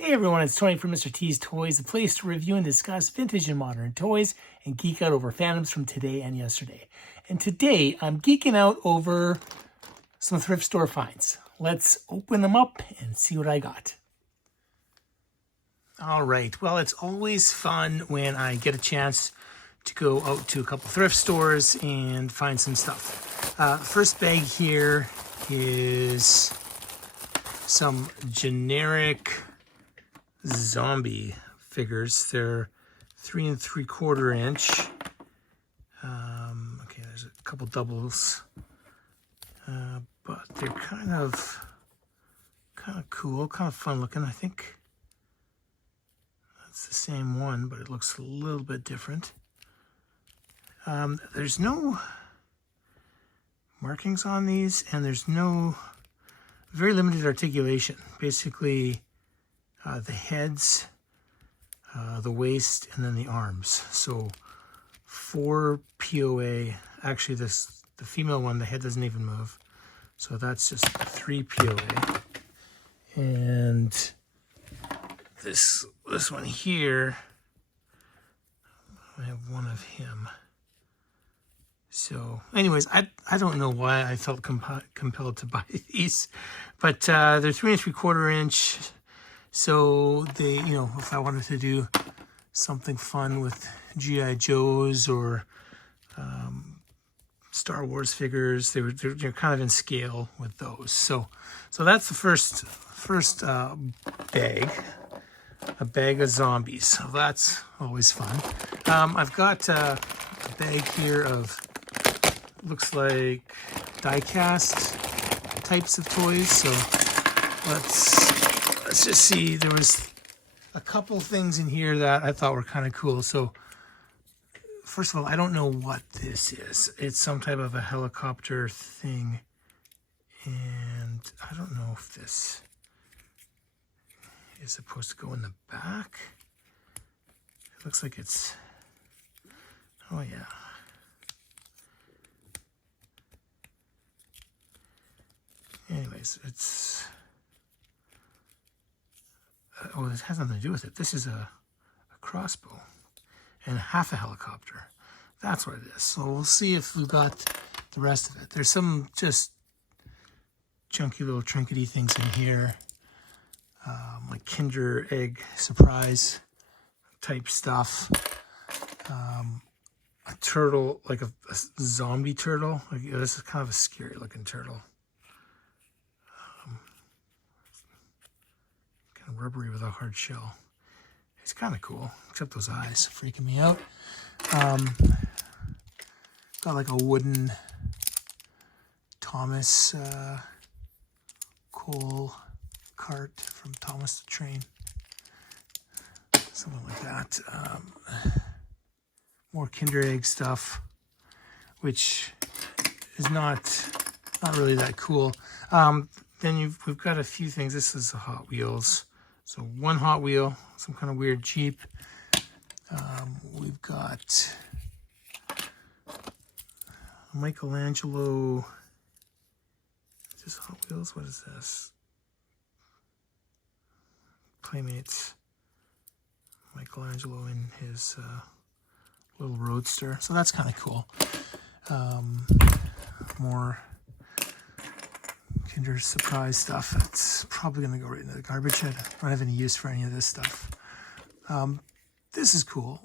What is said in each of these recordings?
Hey everyone, it's Tony from Mr. T's Toys, a place to review and discuss vintage and modern toys and geek out over fandoms from today and yesterday. And today I'm geeking out over some thrift store finds. Let's open them up and see what I got. All right, well, it's always fun when I get a chance to go out to a couple thrift stores and find some stuff. First bag here is some generic zombie figures. They're 3 3/4 inch. Okay, there's a couple doubles, but they're kind of cool, kind of fun looking. I think that's the same one, but it looks a little bit different. There's no markings on these, and there's no very limited articulation. Basically, the heads, the waist, and then the arms. So 4 POA. Actually, the female one, the head doesn't even move. So that's just 3 POA. And this one here, I have one of him. So anyways, I don't know why I felt compelled to buy these, but they're 3 3/4 inch. So they, if I wanted to do something fun with G.I. Joes or Star Wars figures, they're kind of in scale with those. So that's the first bag, a bag of zombies. So that's always fun. I've got a bag here of, looks like die-cast types of toys. So let's just see. There was a couple things in here that I thought were kind of cool. So first of all, I don't know what this is. It's some type of a helicopter thing, and I don't know if this is supposed to go in the back. It looks like it's, oh yeah. Anyways, it's, oh, this has nothing to do with it. This is a crossbow and half a helicopter. That's what it is. So we'll see if we got the rest of it. There's some just chunky little trinkety things in here, like Kinder Egg surprise type stuff. A turtle, like a zombie turtle. Like, this is kind of a scary looking turtle. Kind of rubbery with a hard shell. It's kind of cool, except those eyes freaking me out. Got like a wooden Thomas coal cart from Thomas the Train. Something like that. More Kinder Egg stuff, which is not really that cool. Then we've got a few things. This is the Hot Wheels. So one Hot Wheel, some kind of weird Jeep. We've got Michelangelo. Is this Hot Wheels? What is this? Playmates. Michelangelo in his little roadster. So that's kind of cool. More Kinder Surprise stuff. That's probably going to go right into the garbage. I don't have any use for any of this stuff. This is cool.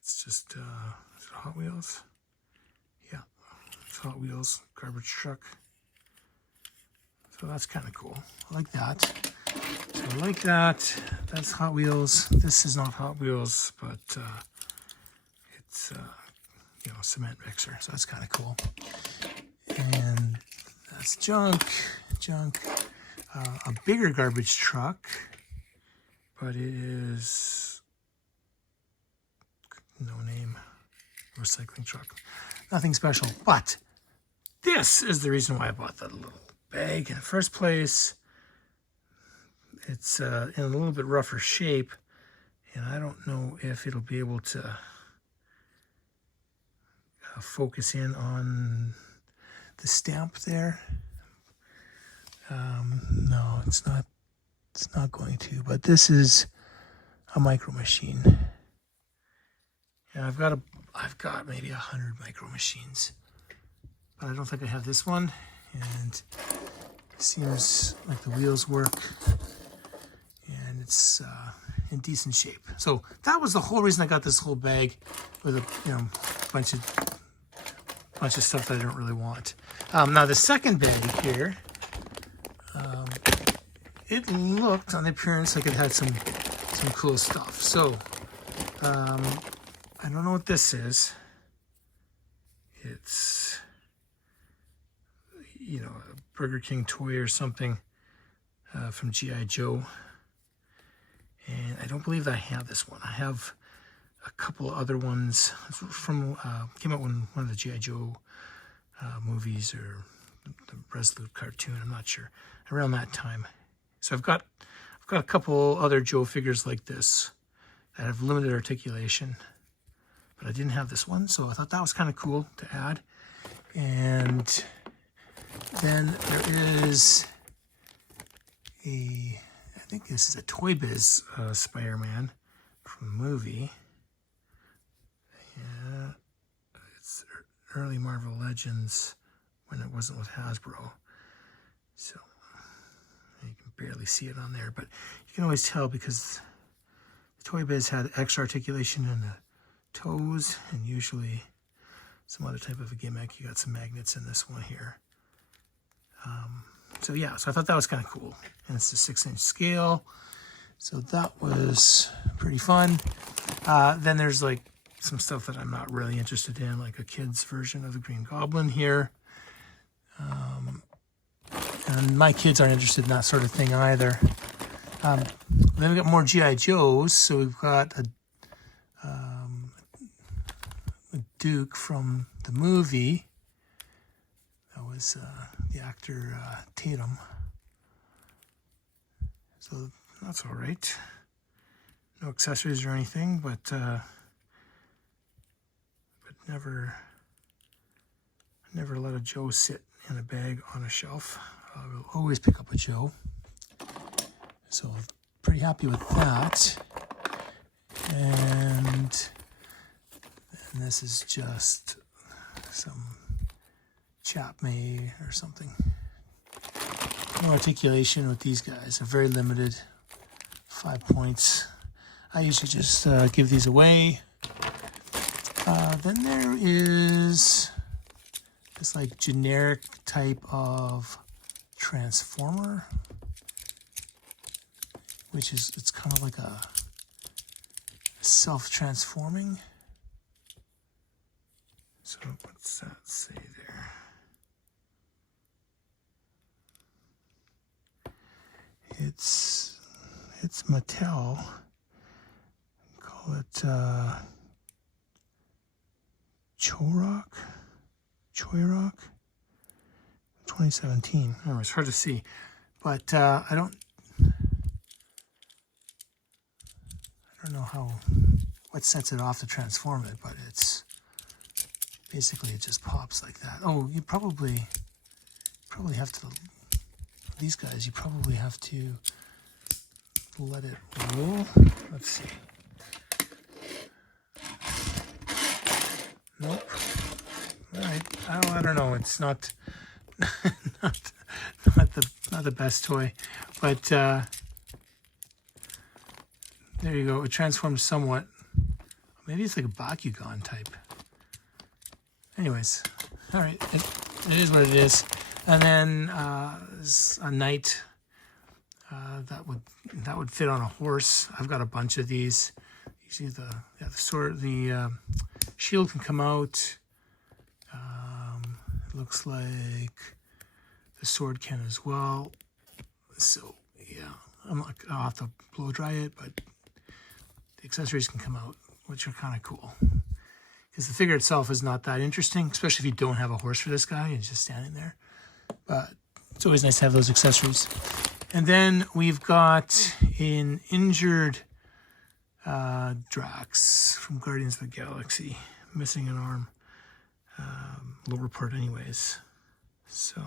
It's just is it Hot Wheels? Yeah, it's Hot Wheels garbage truck. So that's kind of cool. I like that. So I like that. That's Hot Wheels. This is not Hot Wheels, but it's a cement mixer. So that's kind of cool. And that's junk. A bigger garbage truck, but it is no name. Recycling truck. Nothing special, but this is the reason why I bought that little bag in the first place. It's in a little bit rougher shape, and I don't know if it'll be able to focus in on the stamp there. No, it's not. It's not going to. But this is a micro machine. And I've got maybe 100 micro machines, but I don't think I have this one. And it seems like the wheels work, and it's in decent shape. So that was the whole reason I got this whole bag with a bunch of stuff that I don't really want. Now the second bag here, it looked on the appearance like it had some cool stuff. So I don't know what this is. It's a Burger King toy or something from G.I. Joe. And I don't believe that I have this one. I have a couple other ones from came out when one of the G.I. Joe movies or the Resolute cartoon. I'm not sure. Around that time. So I've got a couple other Joe figures like this that have limited articulation, but I didn't have this one, so I thought that was kind of cool to add. And then there is I think this is a Toy Biz Spider-Man from the movie. Yeah, it's early Marvel Legends when it wasn't with Hasbro. So you can barely see it on there, but you can always tell because the Toy Biz had extra articulation in the toes and usually some other type of a gimmick. You got some magnets in this one here. So yeah, so I thought that was kind of cool. And it's a 6-inch scale. So that was pretty fun. Then there's like some stuff that I'm not really interested in, like a kid's version of the Green Goblin here. And my kids aren't interested in that sort of thing either. Then we got more G.I. Joes. So we've got a Duke from the movie. That was the actor Tatum. So that's all right. No accessories or anything, but never let a Joe sit in a bag on a shelf. We'll always pick up a Joe. So pretty happy with that. And this is just some Chapmay or something. No articulation with these guys. They're very limited. 5 points. I usually just give these away. Then there is this like generic type of transformer, which is, it's kind of like a self-transforming. So what's that say there? It's Mattel. Call it Choyrock 2017. Oh, it's hard to see, but I don't know what sets it off to transform it, but it's basically it just pops like that. Oh, you probably have to, these guys, you probably have to let it roll. Let's see. Nope. All right. I don't know. It's not not the best toy, but there you go. It transforms somewhat. Maybe it's like a Bakugan type. Anyways, all right. It is what it is. And then a knight that would fit on a horse. I've got a bunch of these. You see the sword, the shield can come out. It looks like the sword can as well. So yeah, I'll have to blow dry it, but the accessories can come out, which are kind of cool. Because the figure itself is not that interesting, especially if you don't have a horse for this guy and just standing there. But it's always nice to have those accessories. And then we've got an injured Drax from Guardians of the Galaxy, missing an arm, lower part anyways. So,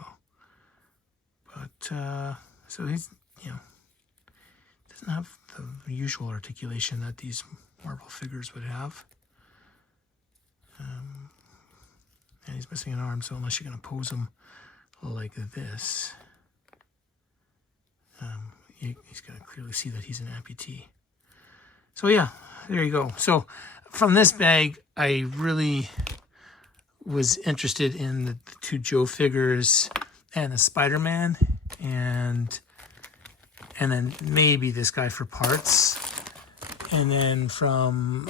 But, so he's, you know, doesn't have the usual articulation that these marble figures would have. And he's missing an arm, so unless you're going to pose him like this, he's going to clearly see that he's an amputee. So yeah, there you go. So from this bag, I really was interested in the two Joe figures and the Spider-Man, and then maybe this guy for parts. And then from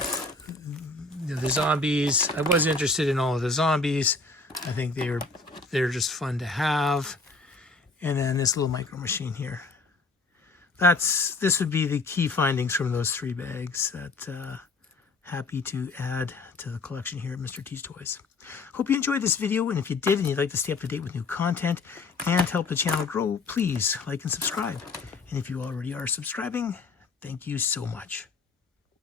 the zombies, I was interested in all of the zombies. I think they're just fun to have. And then this little micro machine here. This would be the key findings from those 3 bags that happy to add to the collection here at Mr. T's Toys. Hope you enjoyed this video, and if you did and you'd like to stay up to date with new content and help the channel grow, please like and subscribe. And if you already are subscribing, thank you so much.